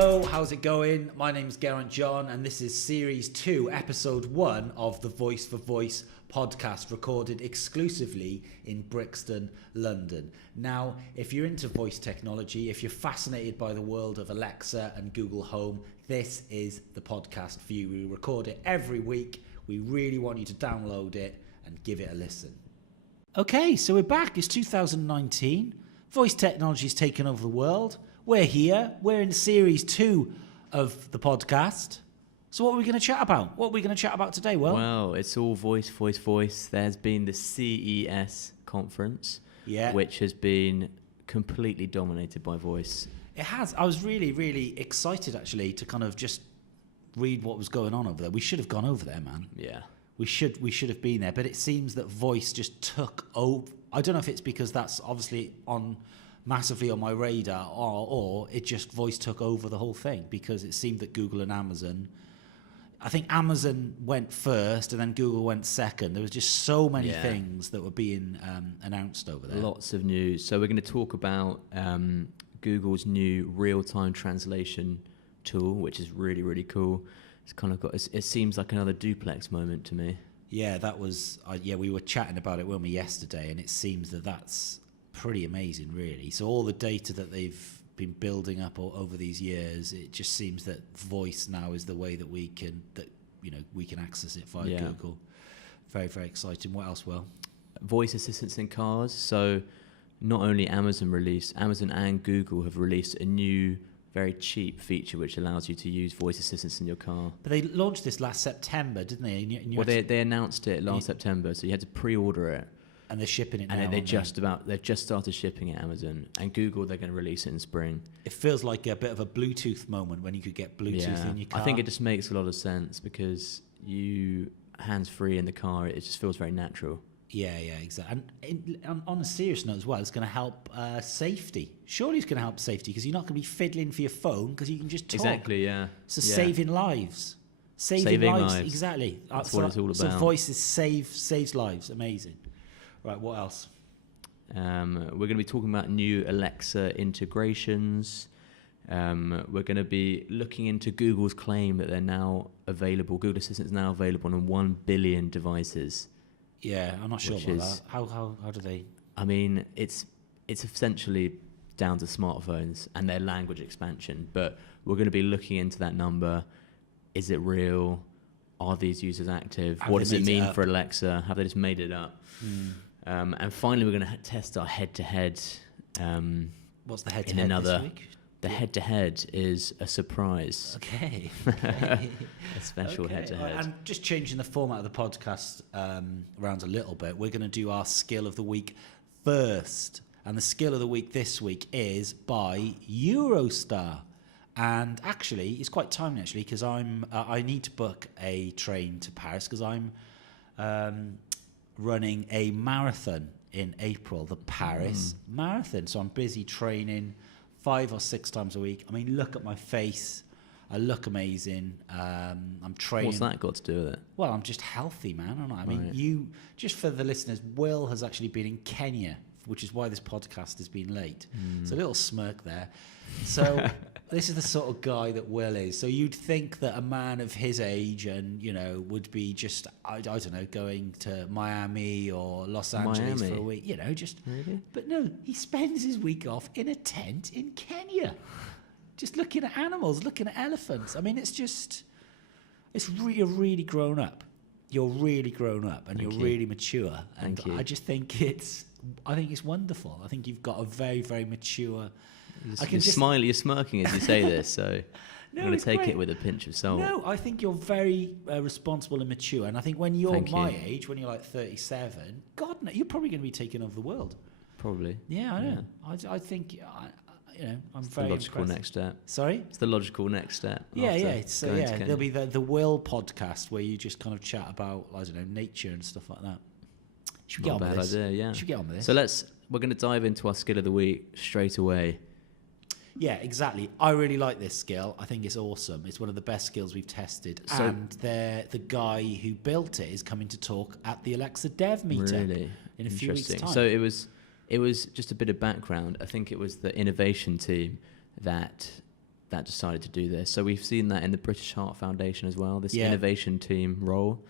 Hello, how's it going? My name's Geraint John, and this is Series 2, Episode 1 of the Voice for Voice podcast, recorded exclusively in Brixton, London. Now, if you're into voice technology, if you're fascinated by the world of Alexa and Google Home, this is the podcast for you. We record it every week. We really want you to download it and give it a listen. Okay, so we're back. It's 2019. Voice technology's taken over the world. We're here. We're in Series 2 of the podcast. So what are we going to chat about? What are we going to chat about today, Will? Well, it's all voice. There's been the CES conference, which has been completely dominated by voice. It has. I was really, really excited, actually, to kind of just read what was going on over there. We should have gone over there, man. Yeah. We should have been there, but it seems that voice just took over. I don't know if it's because that's obviously massively on my radar, or it just voice took over the whole thing, because it seemed that Google and Amazon, I think Amazon went first and then Google went second. There was just so many things that were being announced over there. Lots of news. So we're going to talk about Google's new real-time translation tool, which is really, really cool. It's kind of got, it seems like another duplex moment to me. Yeah, that was, we were chatting about it, weren't we, yesterday, and it seems that that's pretty amazing, really. So all the data that they've been building up over these years, it just seems that voice now is the way that we can access it via Google. Very, very exciting. What else, Will? Voice assistants in cars. So not only Amazon and Google have released a new, very cheap feature which allows you to use voice assistants in your car. But they launched this last September, didn't they? They announced it last September, so you had to pre-order it. And they're shipping it now. And they've just started shipping it, Amazon. And Google, they're going to release it in spring. It feels like a bit of a Bluetooth moment when you could get Bluetooth in your car. I think it just makes a lot of sense because you hands-free in the car, it just feels very natural. Yeah, exactly. And on a serious note as well, it's going to help safety. Surely it's going to help safety because you're not going to be fiddling for your phone because you can just talk. Exactly, yeah. So saving lives. Saving lives, exactly. That's what it's all about. So voices saves lives. Amazing. Right, what else? We're going to be talking about new Alexa integrations. We're going to be looking into Google's claim that they're now available. Google Assistant is now available on 1 billion devices. Yeah, I'm not sure about that. How do they? I mean, it's essentially down to smartphones and their language expansion. But we're going to be looking into that number. Is it real? Are these users active? What does it mean for Alexa? Have they just made it up? And finally, we're going to test our head-to-head. What's the head-to-head this week? The head-to-head is a surprise. Okay. A special head-to-head. And just changing the format of the podcast around a little bit, we're going to do our skill of the week first. And the skill of the week this week is by Eurostar. And actually, it's quite timely, actually, because I need to book a train to Paris because I'm running a marathon in April, the Paris Marathon. So I'm busy training 5 or 6 times a week. I mean, look at my face. I look amazing. I'm training. What's that got to do with it? Well, I'm just healthy, man. Aren't I? I mean, just for the listeners, Will has actually been in Kenya, which is why this podcast has been late. So a little smirk there. So this is the sort of guy that Will is. So you'd think that a man of his age and, would be just, I don't know, going to Miami or Los Angeles for a week, just. Really? But no, he spends his week off in a tent in Kenya, just looking at animals, looking at elephants. I mean, you're really grown up. You're really grown up and you're really mature. And I just think it's wonderful. I think you've got a very, very mature. You're smirking as you say this, so I'm going to take it with a pinch of salt. No, I think you're very responsible and mature. And I think when you're my age, when you're like 37, God, no, you're probably going to be taking over the world. Probably. Yeah, I know. Yeah. I think, I'm it's very the logical impressed. next step. Sorry? It's the logical next step. Yeah. So there'll be the Will podcast where you just kind of chat about, I don't know, nature and stuff like that. Should we get on with this? Idea, yeah. Should we get on with this? So we're going to dive into our skill of the week straight away. Yeah, exactly. I really like this skill. I think it's awesome. It's one of the best skills we've tested. And the guy who built it is coming to talk at the Alexa Dev meetup in a few weeks' time. So it was just a bit of background. I think it was the innovation team that that decided to do this. So we've seen that in the British Heart Foundation as well, this Yeah. innovation team role,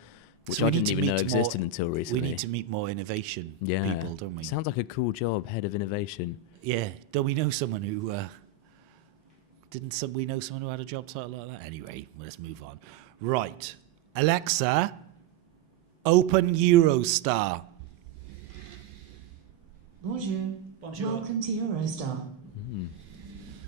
which So we I need didn't to even know meet existed more- until recently. We need to meet more innovation Yeah. people, don't we? Sounds like a cool job, head of innovation. Yeah. Don't we know someone who... we know someone who had a job title like that? Anyway, let's move on. Right. Alexa, open Eurostar. Bonjour. Bonjour. Welcome to Eurostar. Mm.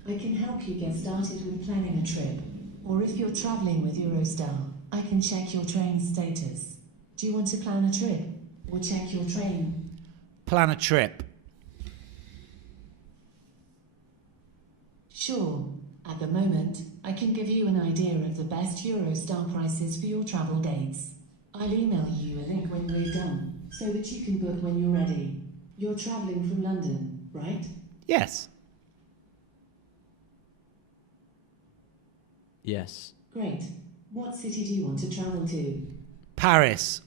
I can help you get started with planning a trip. Or if you're traveling with Eurostar, I can check your train status. Do you want to plan a trip? Or check your train? Plan a trip. Sure. At the moment, I can give you an idea of the best Eurostar prices for your travel dates. I'll email you a link when we're done, so that you can book when you're ready. You're traveling from London, right? Yes. Yes. Great. What city do you want to travel to? Paris.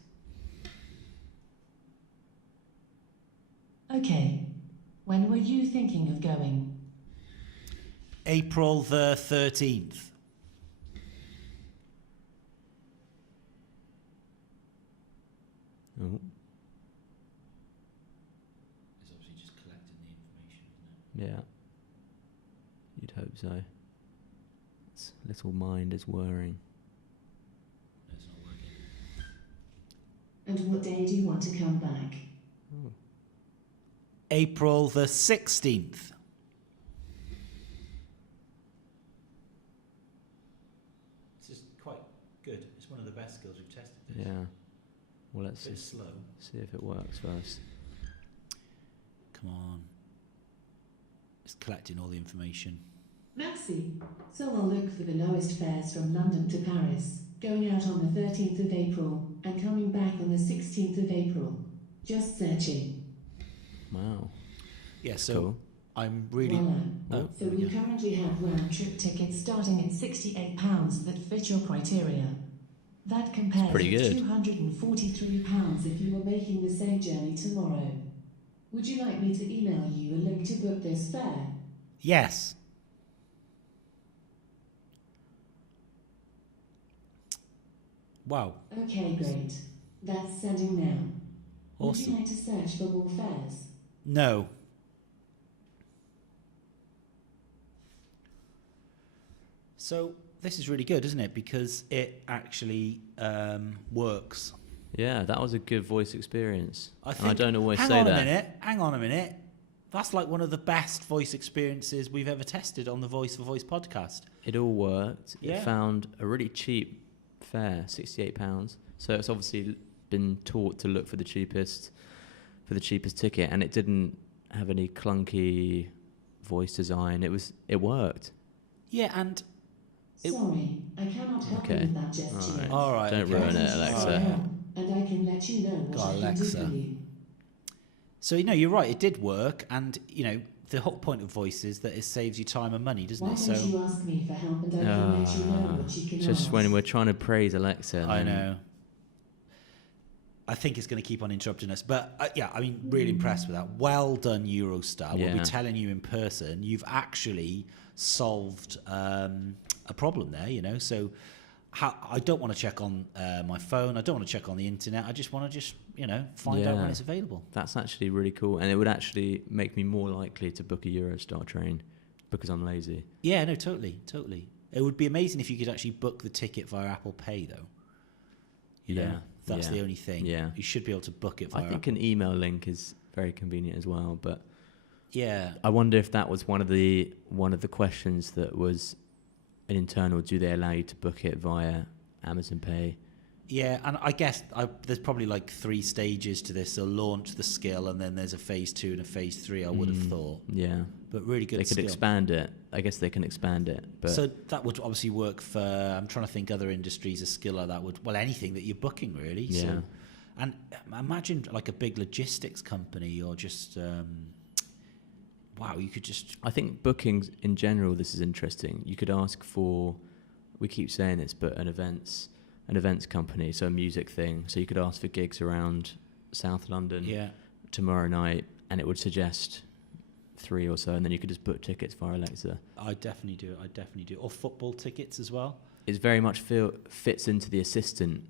Okay. When were you thinking of going? April the 13th. Oh, It's obviously just collecting the information, isn't it? yeah. You'd hope so. Its little mind is whirring. No, it's not working. And what day do you want to come back? Oh. April the 16th. This is quite good. It's one of the best skills we've tested. This. Yeah. Well, let's Bit just slow. see if it works first. Come on. It's collecting all the information. Maxi. So I'll look for the lowest fares from London to Paris, going out on the 13th of April and coming back on the 16th of April. Just searching. Wow. Yeah, so Cool. I'm really... Voila. Oh, So there we we go. currently have round-trip tickets starting at £68 that fit your criteria. That compares pretty to good. £243 if you were making the same journey tomorrow. Would you like me to email you a link to book this fare? Yes. Wow. Okay, great. That's sending now. Would you Awesome. like to search for more fares? No. So this is really good, isn't it? Because it actually works. Yeah, that was a good voice experience. I And I don't always hang say on that. a minute. Hang on a minute. That's like one of the best voice experiences we've ever tested on the Voice for Voice podcast. It all worked. Yeah. It found a really cheap fare, £68. So it's obviously been taught to look for the cheapest ticket, and it didn't have any clunky voice design. It worked. Yeah, and Sorry, I cannot help you Okay. with that just All yet. right. all right. Don't okay. ruin it, That is Alexa. just now, and I can let you know what God, I can Alexa. do for you. So you're right. It did work, and the whole point of voice is that it saves you time and money, doesn't Why it? don't So you ask me for help and I can let you know what you can Just ask? when we're trying to praise Alexa. I then- know. I think it's going to keep on interrupting us, but yeah, I mean, really impressed with that. Well done, Eurostar. We'll be Yeah. telling you in person. You've actually solved a problem there. So I don't want to check on my phone. I don't want to check on the internet. I just want to find out when Yeah. it's available. That's actually really cool, and it would actually make me more likely to book a Eurostar train because I'm lazy. Yeah, no, totally. It would be amazing if you could actually book the ticket via Apple Pay, though. That's the only thing. Yeah. You should be able to book it via I think an email link is very convenient as well, but Yeah. I wonder if that was one of the questions that was an internal. Do they allow you to book it via Amazon Pay? Yeah, and I guess there's probably like 3 stages to this. They'll launch the skill, and then there's a phase 2 and a phase 3, I would have thought. Yeah, But really good they could skill. expand it. I guess they can expand it. But So that would obviously work for, I'm trying to think other industries, a skill like that would, well, anything that you're booking really. Yeah. So, and imagine like a big logistics company or just, wow, you could just, I think bookings in general, this is interesting. You could ask for, we keep saying this, but an events company, so a music thing. So you could ask for gigs around South London yeah. tomorrow night, and it would suggest 3 or so, and then you could just book tickets via Alexa. I definitely do. Or football tickets as well. It very much fits into the assistant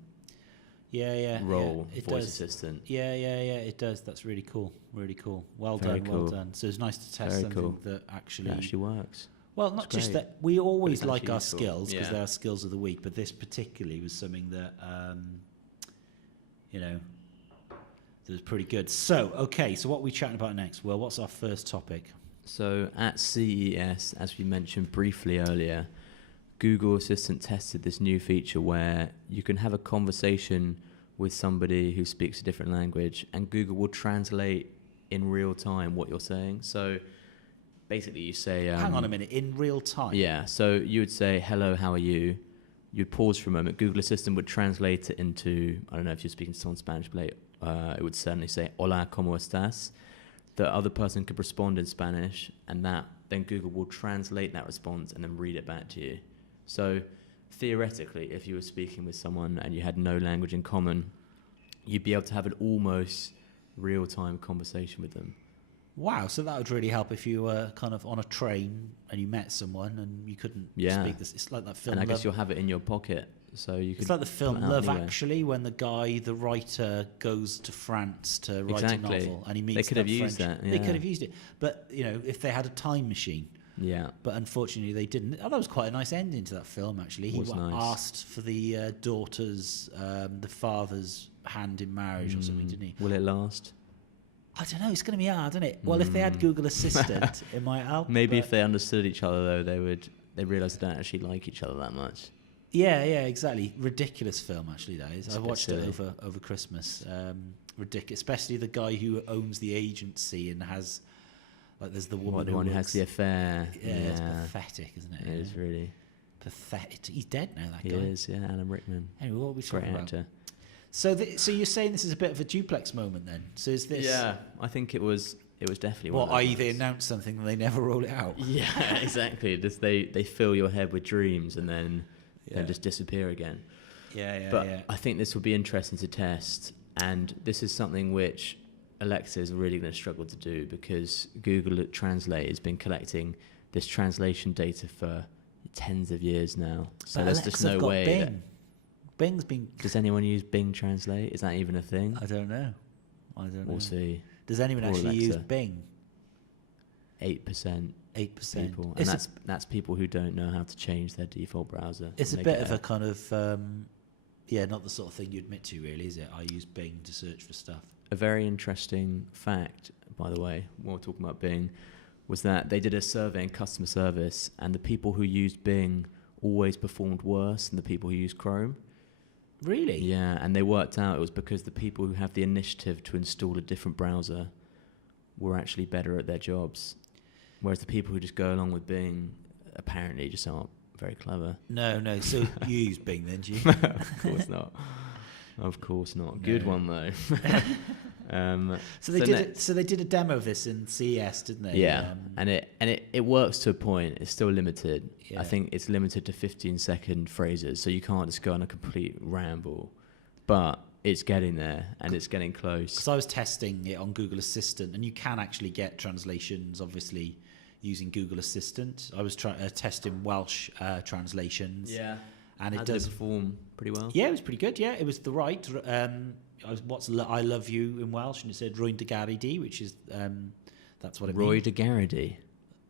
role, it voice does. assistant. Yeah, it does. That's really cool. Well Very done. cool. So it's nice to test Very something cool. that actually works. Well, not It's just great. that. We always it's like actually our useful. skills because Yeah. they're our skills of the week, but this particularly was something that that was pretty good. So, okay, so what are we chatting about next? Well, what's our first topic? So at CES, as we mentioned briefly earlier, Google Assistant tested this new feature where you can have a conversation with somebody who speaks a different language, and Google will translate in real time what you're saying. So basically you say... Hang on a minute, in real time? Yeah, so you would say, hello, how are you? You'd pause for a moment. Google Assistant would translate it into, I don't know if you're speaking to someone Spanish, but it would certainly say, hola, ¿cómo estás? The other person could respond in Spanish, and then Google will translate that response and then read it back to you. So theoretically, if you were speaking with someone and you had no language in common, you'd be able to have an almost real-time conversation with them. Wow, so that would really help if you were kind of on a train and you met someone and you couldn't speak this. It's like that film. And I guess you'll have it in your pocket, so you could. It's like the film pull it out Love anywhere. Actually, when the writer goes to France to write Exactly. a novel and he meets They could have that used French. that, They yeah. could have used it, but if they had a time machine. Yeah. But unfortunately, they didn't. Oh, that was quite a nice ending to that film, actually. He Was nice. asked for the daughter's, the father's hand in marriage or something, didn't he? Will it last? I don't know. It's going to be hard, isn't it? Well, if they had Google Assistant, it might help. Maybe but- if they understood each other, though, they realise they don't actually like each other that much. Yeah, exactly. Ridiculous film, actually, that is. It's I a bit watched it silly. over Christmas. Ridiculous, especially the guy who owns the agency and has, like, there's the woman The one who has the affair. Yeah, it's pathetic, isn't it? It is really. Pathetic. He's dead now, that He guy. is, yeah, Alan Rickman. Anyway, what are we Great talking about? actor. So you're saying this is a bit of a duplex moment then? So is this... Yeah, I think it was definitely Well, one of those i.e. they moments. announce something and they never roll it out. Yeah, exactly. Just they fill your head with dreams and then just disappear again. But I think this will be interesting to test, and this is something which Alexa is really going to struggle to do because Google Translate has been collecting this translation data for tens of years now. So But there's Alexa's just no got way Bing. that... Bing's been... Does anyone use Bing Translate? Is that even a thing? I don't know. We'll see. Does anyone Or actually use Alexa. Bing? 8% 8%. people. And that's people who don't know how to change their default browser. It's a Make bit it of a kind of, not the sort of thing you admit to, really, is it? I use Bing to search for stuff. A very interesting fact, by the way, while we're talking about Bing, was that they did a survey in customer service, and the people who used Bing always performed worse than the people who used Chrome. Really? Yeah, and they worked out it was because the people who have the initiative to install a different browser were actually better at their jobs, whereas the people who just go along with Bing apparently just aren't very clever. No. So you use Bing then, do you? Of course not. Of course not. Good No. one though. So they did a demo of this in CES, didn't they? Yeah, and it works to a point. It's still limited. Yeah. I think it's limited to 15-second phrases, so you can't just go on a complete ramble. But it's getting there, and it's getting close. Because I was testing it on Google Assistant, and you can actually get translations, obviously, using Google Assistant. I was testing Welsh translations. Yeah, And it How does did it perform pretty well. Yeah, it was pretty good. Yeah, it was the right. I love you in Welsh, and it said Rwy'n dy gari di, which is that's what it Roy means. de Garrity.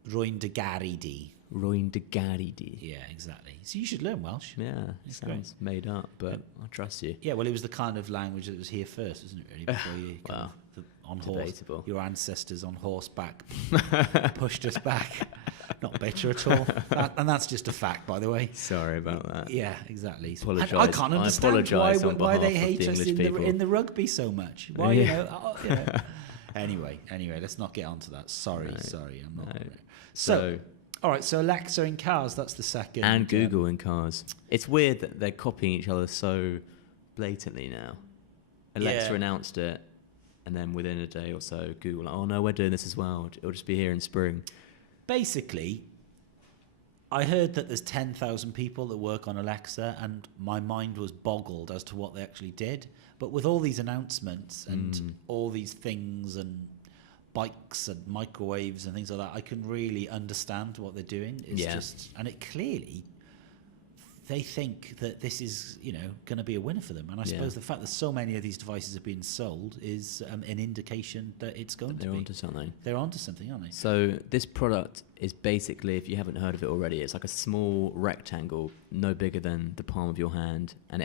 Rwy'n dy gari di. Rwy'n dy Garrity. Yeah, exactly. So you should learn Welsh. Yeah, it It's sounds made up, but I trust you. Yeah, well, it was the kind of language that was here first, wasn't it? Really, before you Well, on horse, debatable. your ancestors on horseback pushed us back. Not bitter at all, and that's just a fact, by the way. Sorry about that. Yeah, exactly. Apologise. I can't I understand apologise on why they behalf of hate the us English people. in the rugby so much. Why, Yeah. Anyway, let's not get onto that. Sorry, I'm not. No. So, all right. So Alexa in cars. That's the second. And Google in cars. It's weird that they're copying each other so blatantly now. Alexa Yeah. announced it, and then within a day or so, Google, oh no, we're doing this as well. It'll just be here in spring. Basically, I heard that there's 10,000 people that work on Alexa, and my mind was boggled as to what they actually did. But with all these announcements and all these things, and bikes and microwaves and things like that, I can really understand what they're doing. It's just, and it clearly, they think that this is, going to be a winner for them. And I suppose the fact that so many of these devices are being sold is an indication that it's going to be. They're onto something. They're onto something, aren't they? So this product is basically, if you haven't heard of it already, it's like a small rectangle, no bigger than the palm of your hand, and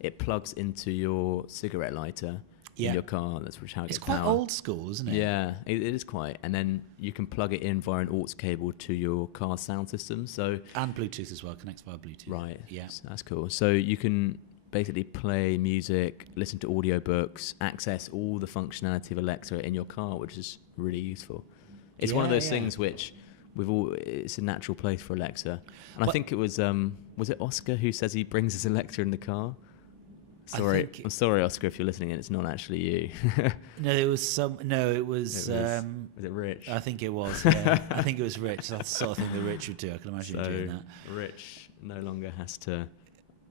it plugs into your cigarette lighter in your car. That's how it gets quite power. old school, isn't it? Yeah, it is quite. And then you can plug it in via an aux cable to your car sound system. And Bluetooth as well, connects via Bluetooth. Right. Yeah. So that's cool. So you can basically play music, listen to audiobooks, access all the functionality of Alexa in your car, which is really useful. It's one of those things which it's a natural place for Alexa. And I think it was it Oscar who says he brings his Alexa in the car? Sorry, I'm sorry, Oscar, if you're listening and it's not actually you. No, it was was it Rich? I think it was. Yeah. I think it was Rich. That's the sort of thing that Rich would do. I can imagine him doing that. Rich no longer has to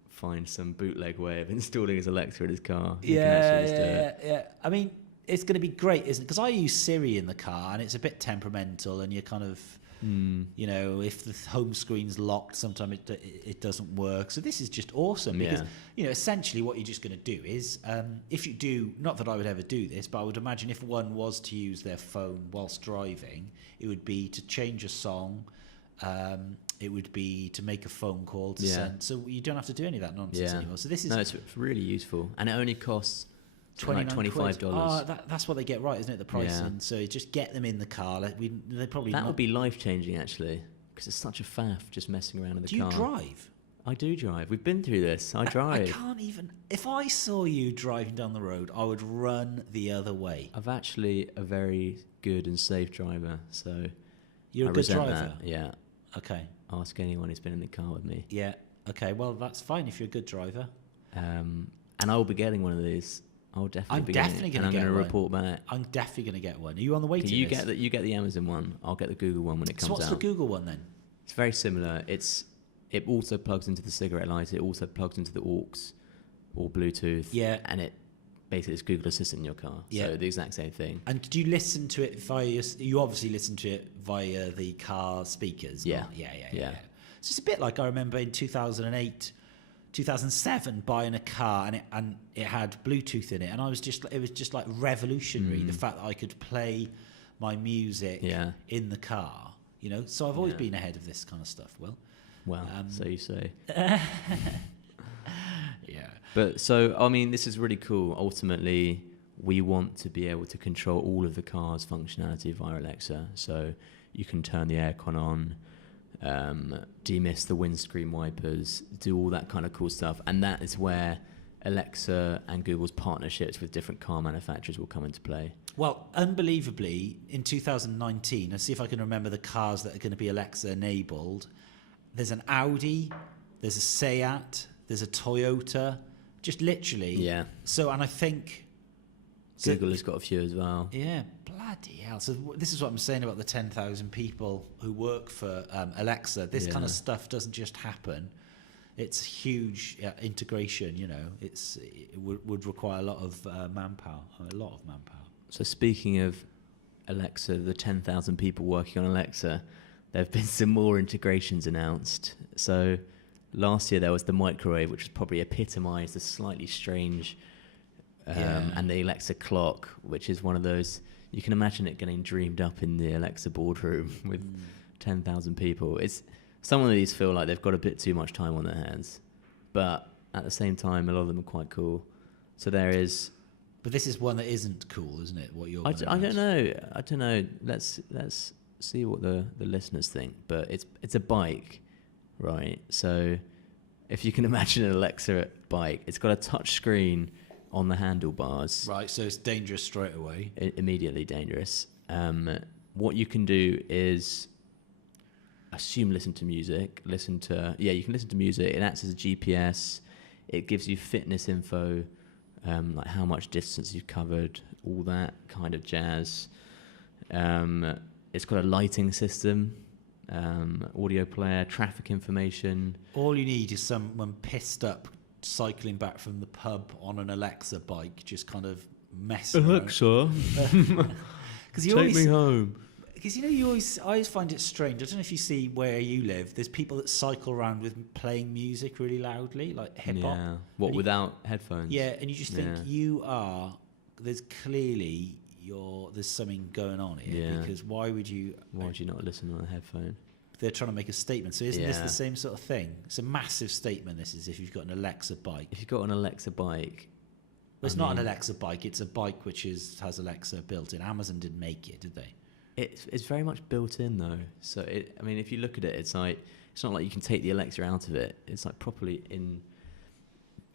find some bootleg way of installing his Alexa in his car. Yeah. I mean, it's going to be great, isn't it? Because I use Siri in the car, and it's a bit temperamental, and you're kind of, if the home screen's locked, sometimes it doesn't work. So this is just awesome because, essentially what you're just going to do is, if you do, not that I would ever do this, but I would imagine if one was to use their phone whilst driving, it would be to change a song, it would be to make a phone call to send. So you don't have to do any of that nonsense anymore. So this is... No, it's really useful. And it only costs... $25. Oh, that's what they get right, isn't it? The pricing. Yeah. So just get them in the car. They probably that would be life changing actually, because it's such a faff just messing around in the car. Do you drive? I do drive. We've been through this. I drive. I can't even. If I saw you driving down the road, I would run the other way. I'm actually a very good and safe driver, so you're a good driver. That. Yeah. Okay. Ask anyone who's been in the car with me. Yeah. Okay. Well, that's fine if you're a good driver. And I will be getting one of these. I'm definitely going to get one. I'm going to report back. I'm definitely going to get one. Are you on the waiting list? You get the Amazon one. I'll get the Google one when it comes out. So what's the Google one then? It's very similar. It also plugs into the cigarette lighter. It also plugs into the aux or Bluetooth. Yeah. And it basically is Google Assistant in your car. Yeah. So the exact same thing. And did you listen to it you obviously listen to it via the car speakers? Yeah. Yeah. So it's a bit like I remember in 2007 buying a car and it had Bluetooth in it, and it was just like revolutionary, the fact that I could play my music in the car, so I've always been ahead of this kind of stuff. Well, so you say. Yeah. But so I mean, this is really cool. Ultimately, we want to be able to control all of the car's functionality via Alexa, so you can turn the aircon on, demist the windscreen wipers, do all that kind of cool stuff. And that is where Alexa and Google's partnerships with different car manufacturers will come into play. Well, unbelievably, in 2019, let's see if I can remember the cars that are going to be Alexa enabled. There's an Audi, there's a Seat, there's a Toyota, just literally. Yeah. So, and I think... Google has got a few as well. Yeah, bloody hell. So this is what I'm saying about the 10,000 people who work for Alexa. This kind of stuff doesn't just happen. It's huge integration, it would require a lot of manpower. So speaking of Alexa, the 10,000 people working on Alexa, there have been some more integrations announced. So last year there was the microwave, which was probably epitomised as slightly strange... and the Alexa clock, which is one of those, you can imagine it getting dreamed up in the Alexa boardroom with 10,000 people. Some of these feel like they've got a bit too much time on their hands, but at the same time, a lot of them are quite cool. So there is... But this is one that isn't cool, isn't it? What you're... I don't know. Let's see what the listeners think. But it's a bike, right? So if you can imagine an Alexa bike, it's got a touch screen on the handlebars. Right, so it's dangerous straight away. Immediately dangerous. What you can do is listen to music. You can listen to music. It acts as a GPS. It gives you fitness info, like how much distance you've covered, all that kind of jazz. It's got a lighting system, audio player, traffic information. All you need is someone pissed up cycling back from the pub on an Alexa bike, just kind of messing Alexa. Because Because you Take always, me home. because I always find it strange. I don't know if you see where you live. There's people that cycle around with playing music really loudly, like hip hop. Yeah. What, And without headphones? Yeah, and you just think Yeah. there's clearly there's something going on here. Yeah. Because why would you? Why would you not listen on a headphone? They're trying to make a statement. So isn't this Yeah. the same sort of thing? It's a massive statement. This is if you've got an Alexa bike. If you've got an Alexa bike, Well, it's I not an mean- Alexa bike. It's a bike which has Alexa built in. Amazon didn't make it, did they? it's very much built in though. So if you look at it, it's like it's not like you can take the Alexa out of it. It's like properly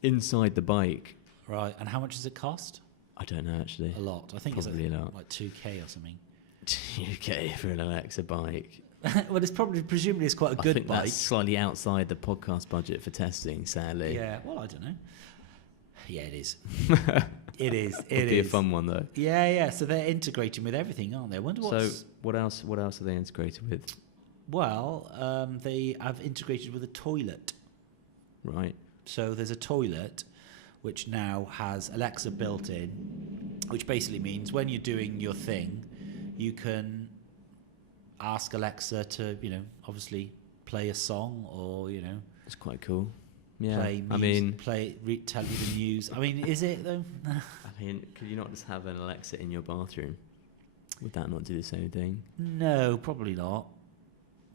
inside the bike. Right. And how much does it cost? I don't know actually. A lot. I think Probably it's a lot. like 2K or something. UK for an Alexa bike. Well, it's presumably it's quite a I good think bike. that's slightly outside the podcast budget for testing, sadly. Yeah. Well, I don't know. Yeah, it is. It is. Would It be a is. fun one though. Yeah. So they're integrating with everything, aren't they? I wonder what's. So what else are they integrated with? Well, they have integrated with a toilet. Right. So there's a toilet which now has Alexa built in, which basically means when you're doing your thing, you can ask Alexa to, obviously play a song or, It's quite cool. Yeah. play music, tell you the news. I mean, is it though? Could you not just have an Alexa in your bathroom? Would that not do the same thing? No, probably not.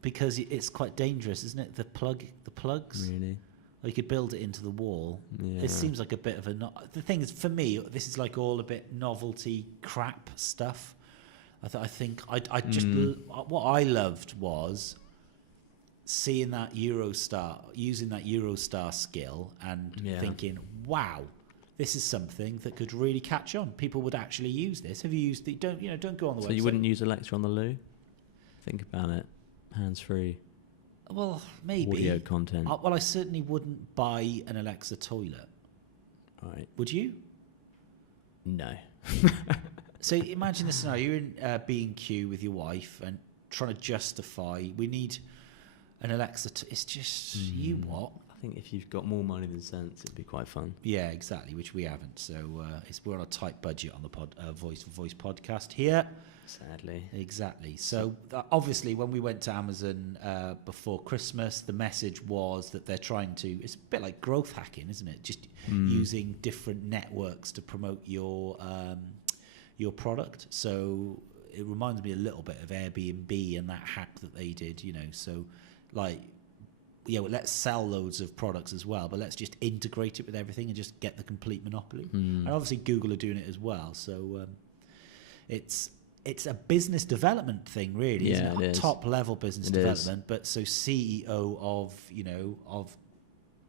Because it's quite dangerous, isn't it? The plugs. Really? Or you could build it into the wall. Yeah. It seems like a bit of the thing is, for me, this is like all a bit novelty crap stuff. I think what I loved was seeing that Eurostar, using that Eurostar skill and thinking, wow, this is something that could really catch on. People would actually use this. Have you used it? Don't go on the website. So you wouldn't use Alexa on the loo? Think about it. Hands free. Well, maybe. Audio content. I certainly wouldn't buy an Alexa toilet. Right. Would you? No. So imagine this scenario: you're in B&Q with your wife and trying to justify. We need an Alexa. It's just you what? I think if you've got more money than sense, it'd be quite fun. Yeah, exactly. Which we haven't. So we're on a tight budget on the Voice for Voice podcast here. Sadly. Exactly. So obviously, when we went to Amazon before Christmas, the message was that they're trying to. It's a bit like growth hacking, isn't it? Just using different networks to promote your product. So it reminds me a little bit of Airbnb and that hack that they did. So like. Well, let's sell loads of products as well, but let's just integrate it with everything and just get the complete monopoly. And obviously Google are doing it as well. So it's a business development thing, really, isn't it? It is. Top level business development. But so CEO of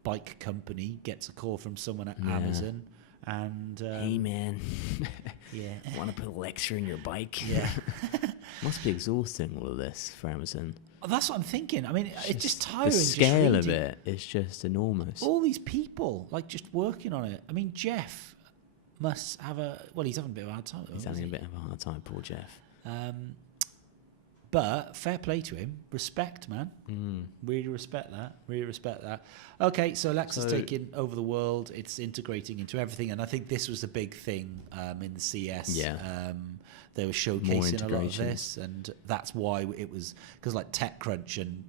bike company gets a call from someone at Amazon, and Hey man, yeah, want to put Alexa in your bike? yeah. Must be exhausting, all of this for Amazon. That's what I'm thinking. I mean, it's just tiring. The scale just of reading. it is just enormous. All these people, like, just working on it. I mean, Jeff must have he's having a bit of a hard time. He's having a bit of a hard time, poor Jeff. But fair play to him. Respect, man. Really respect that. Okay, so Alexa's taking over the world. It's integrating into everything. And I think this was a big thing in the CS. Yeah. They were showcasing a lot of this. And that's why it was... Because like TechCrunch and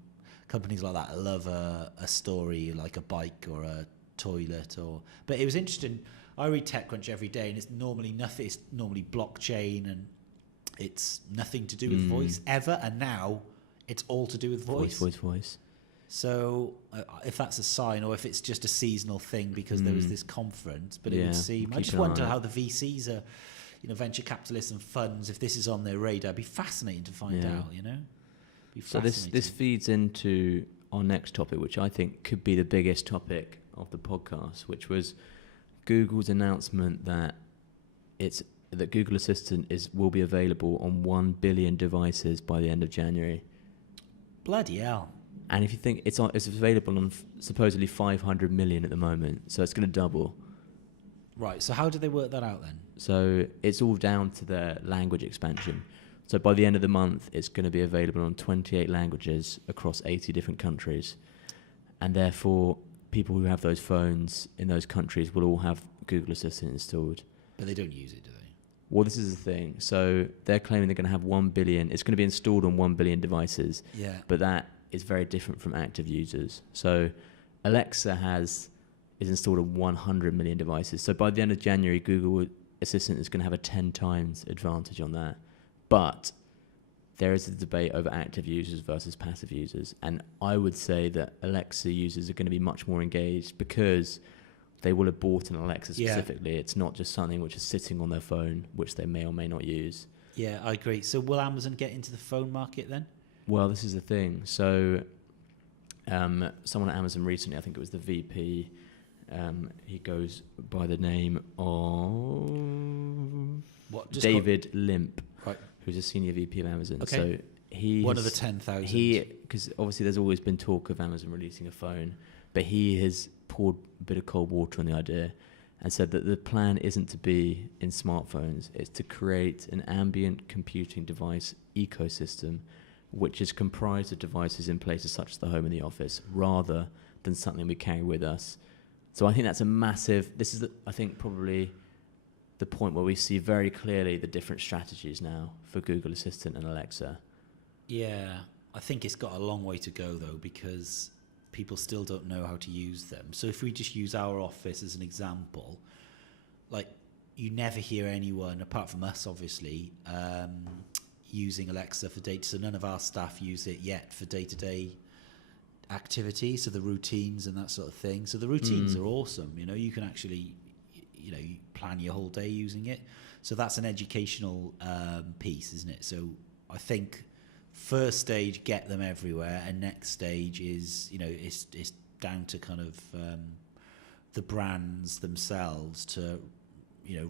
companies like that love a story like a bike or a toilet. But it was interesting. I read TechCrunch every day and it's normally nothing. It's normally blockchain and it's nothing to do with voice ever, and now it's all to do with voice. Voice. So if that's a sign, or if it's just a seasonal thing because there was this conference, but it would seem. I just wonder how the VCs are, venture capitalists and funds, if this is on their radar. It'd be fascinating to find out. Be so this feeds into our next topic, which I think could be the biggest topic of the podcast, which was Google's announcement that Google Assistant will be available on 1 billion devices by the end of January. Bloody hell. And if you think it's available on supposedly 500 million at the moment, so it's going to double. Right, so how do they work that out then? So it's all down to their language expansion. So by the end of the month, it's going to be available on 28 languages across 80 different countries. And therefore, people who have those phones in those countries will all have Google Assistant installed. But they don't use it, do they? Well, this is the thing. So they're claiming they're going to have 1 billion. It's going to be installed on 1 billion devices. Yeah. But that is very different from active users. So Alexa is installed on 100 million devices. So by the end of January, Google Assistant is going to have a 10 times advantage on that. But there is a debate over active users versus passive users. And I would say that Alexa users are going to be much more engaged because they will have bought an Alexa specifically. Yeah. It's not just something which is sitting on their phone, which they may or may not use. Yeah, I agree. So will Amazon get into the phone market then? Well, this is the thing. So someone at Amazon recently, I think it was the VP, he goes by the name of David Limp, right, who's a senior VP of Amazon. Okay. So he one of the 10,000. Because obviously there's always been talk of Amazon releasing a phone, but he has poured a bit of cold water on the idea and said that the plan isn't to be in smartphones, it's to create an ambient computing device ecosystem which is comprised of devices in places such as the home and the office, rather than something we carry with us. So I think that's a massive, I think probably the point where we see very clearly the different strategies now for Google Assistant and Alexa. Yeah, I think it's got a long way to go though, because people still don't know how to use them. So if we just use our office as an example, like you never hear anyone, apart from us obviously, using Alexa for data. So none of our staff use it yet for day-to-day activity, so the routines and that sort of thing. So the routines are awesome. You can actually, you plan your whole day using it. So that's an educational piece, isn't it? So I think first stage, get them everywhere, and next stage is, it's down to kind of the brands themselves to,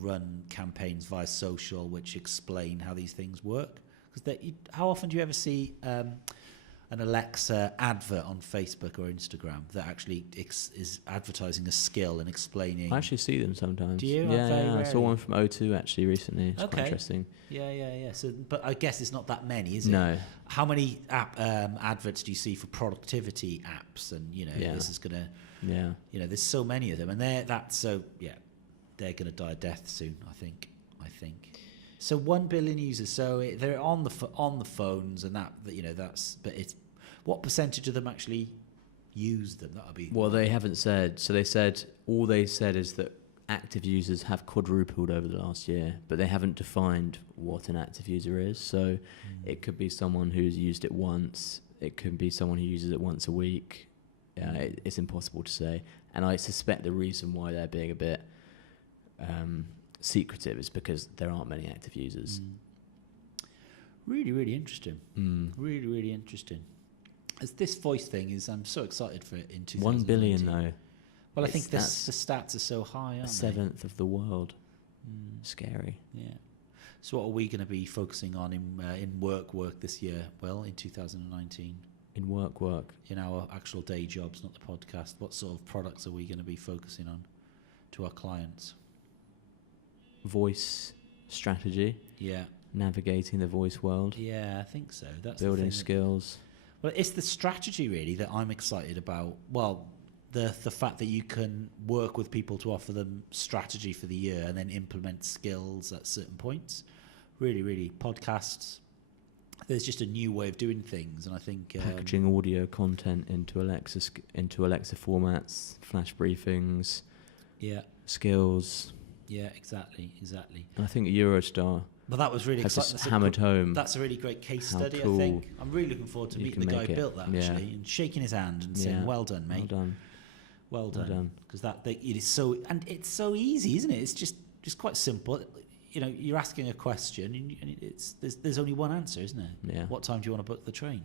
run campaigns via social which explain how these things work. Because how often do you ever see an Alexa advert on Facebook or Instagram that actually is advertising a skill and explaining? I actually see them sometimes. Do you? Yeah, I saw one from O2 actually recently. It's quite interesting. Yeah. So, but I guess it's not that many, is it? No. How many adverts do you see for productivity apps? And this is gonna. Yeah. There's so many of them, and they're gonna die a death soon. I think. So 1 billion users. So they're on the phones, and that's. But it's what percentage of them actually use them? That'll be. Well, they haven't said. So all they said is that active users have quadrupled over the last year, but they haven't defined what an active user is. So it could be someone who's used it once. It could be someone who uses it once a week. It's impossible to say, and I suspect the reason why they're being a bit secretive is because there aren't many active users. Really, really interesting. Really, really interesting. As this voice thing is, I'm so excited for it in 2019. 1 billion though. Well, I think the stats are so high, aren't they? 1/7 of the world. Scary. Yeah. So what are we going to be focusing on in work this year? Well, in 2019. In work. In our actual day jobs, not the podcast. What sort of products are we going to be focusing on to our clients? Voice strategy. Yeah. Navigating the voice world. Yeah, I think so. That's building skills. Well, it's the strategy really that I'm excited about. Well, the fact that you can work with people to offer them strategy for the year and then implement skills at certain points. Really, really, podcasts. There's just a new way of doing things, and I think packaging audio content into Alexa formats, flash briefings. Yeah. Skills. Yeah, exactly. And I think Eurostar. But that was really exciting. Hammered home. That's a really great case study, cool. I think. I'm really looking forward to meeting the guy who built that, actually, and shaking his hand and saying, well done, mate. Well done. Because it is so, and it's so easy, isn't it? It's just quite simple. You're asking a question, and there's only one answer, isn't there? Yeah. What time do you want to book the train?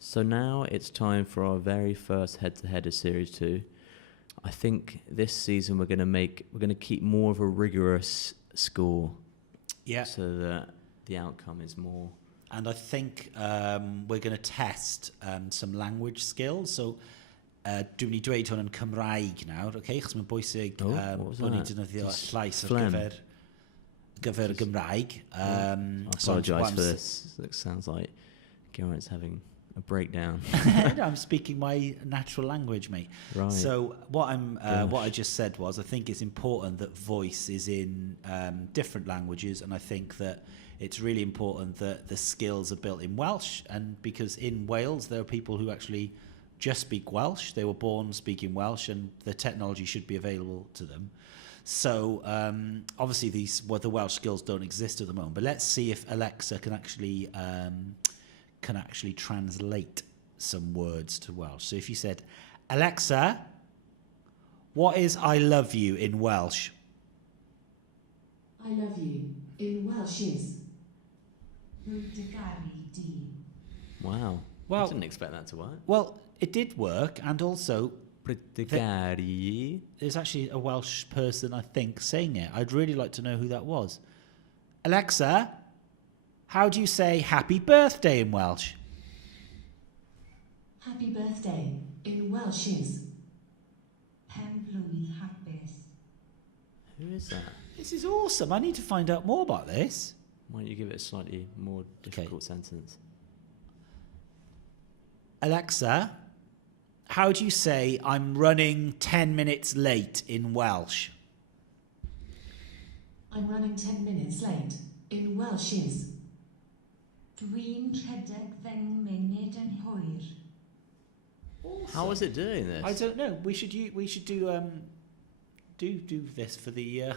So now it's time for our very first head-to-head of Series 2. I think this season we're going to keep more of a rigorous score. Yeah. So that the outcome is more. And I think we're going to test some language skills. So dwi'n ni dweud hwn yn Cymraeg nawr, okay? Chos mae'n bwysig bod ni'n defnyddio llais ar gyfer y Gymraeg. I apologise for this. It sounds like Geraint's having a breakdown. I'm speaking my natural language, mate. Right. So what I just said was, I think it's important that voice is in different languages, and I think that it's really important that the skills are built in Welsh, and because in Wales there are people who actually just speak Welsh. They were born speaking Welsh, and the technology should be available to them. So obviously the Welsh skills don't exist at the moment, but let's see if Alexa can actually translate some words to Welsh. So if you said, Alexa, what is I love you in Welsh? I love you in Welsh is Wow. Well, I didn't expect that to work. Well, it did work, and also Brydgari. there's actually a Welsh person, I think, saying it. I'd really like to know who that was. Alexa, how do you say happy birthday in Welsh? Happy birthday in Welsh is Pen blwydd hapus. Who is that? This is awesome. I need to find out more about this. Why don't you give it a slightly more difficult sentence? Alexa, how do you say I'm running 10 minutes late in Welsh? I'm running 10 minutes late in Welsh is Dwi'n rhedeg 10 munud yn hwyr. Awesome. How is it doing this? I don't know. We should do this for the.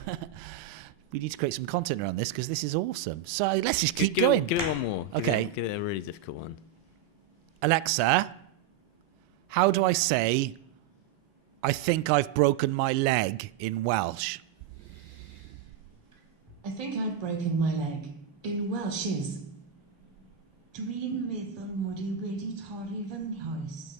We need to create some content around this because this is awesome. So let's just keep going. Give it one more. Okay. Give it a really difficult one. Alexa, how do I say I think I've broken my leg in Welsh? I think I've broken my leg in Welsh is Dwi'n meddwl mod I wedi torri fy nghoes.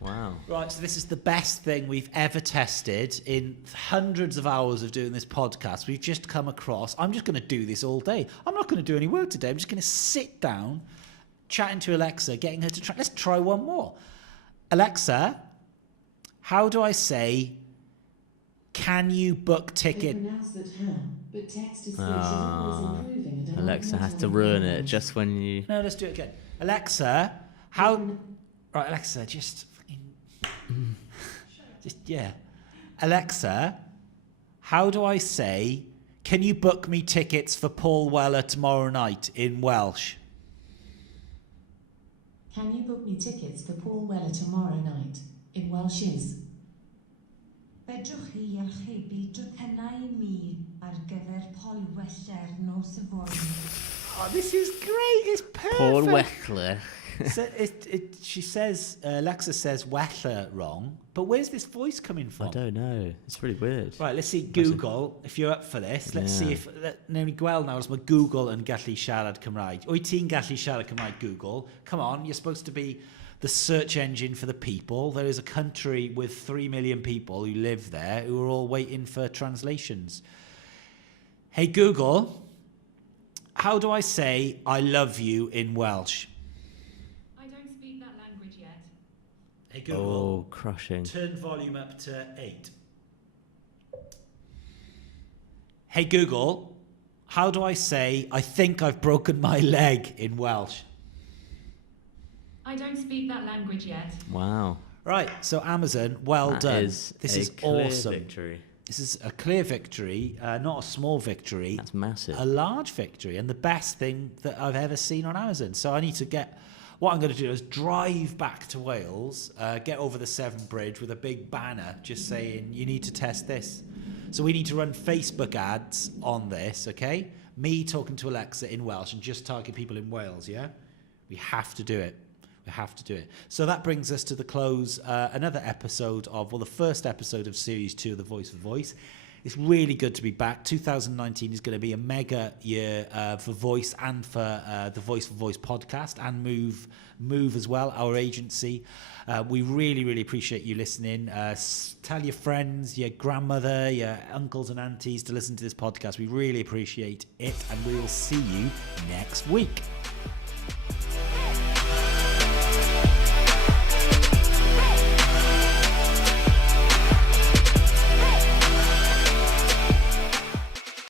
Wow. Right, so this is the best thing we've ever tested in hundreds of hours of doing this podcast. We've just come across, I'm just going to do this all day. I'm not going to do any work today. I'm just going to sit down, chatting to Alexa, getting her to try. Let's try one more. Alexa, how do I say, can you book They ticket? pronounce that how, but text to speech is always improving. And Alexa has to ruin it just when you... No, let's do it again. Alexa, how... Right, Alexa, just... yeah. Alexa, how do I say, can you book me tickets for Paul Weller tomorrow night in Welsh? Can you book me tickets for Paul Weller tomorrow night in Welsh is Fedrwch chi archebu tocynnau mi ar gyfer Paul Weller nos yfory. Oh, this is great. It's perfect. Paul Weller. So she says, Alexa says Weller wrong, but where's this voice coming from? I don't know. It's really weird. Right, let's see Google, if you're up for this. Let's see if... Newn ni gweld nawr os mae Google yn gallu siarad Cymraeg. Wyt ti'n gallu siarad Cymraeg, Google? Come on, you're supposed to be the search engine for the people. There is a country with 3 million people who live there who are all waiting for translations. Hey, Google, how do I say I love you in Welsh? I don't speak that language yet. Hey, Google. Oh, crushing. Turn volume up to 8. Hey Google, how do I say I think I've broken my leg in Welsh? I don't speak that language yet. Wow. Right, so Amazon, well done. This is clear awesome. Victory. This is a clear victory, not a small victory. That's massive. A large victory, and the best thing that I've ever seen on Amazon. So I need to get... What I'm going to do is drive back to Wales, get over the Severn Bridge with a big banner just saying, you need to test this. So we need to run Facebook ads on this, okay? Me talking to Alexa in Welsh and just target people in Wales, yeah? We have to do it. We have to do it. So that brings us to the close, another episode of, well, the first episode of Series 2 of The Voice for Voice. It's really good to be back. 2019 is going to be a mega year for Voice and for the Voice for Voice podcast and Move as well, our agency. We really, really appreciate you listening. Tell your friends, your grandmother, your uncles and aunties to listen to this podcast. We really appreciate it, and we will see you next week.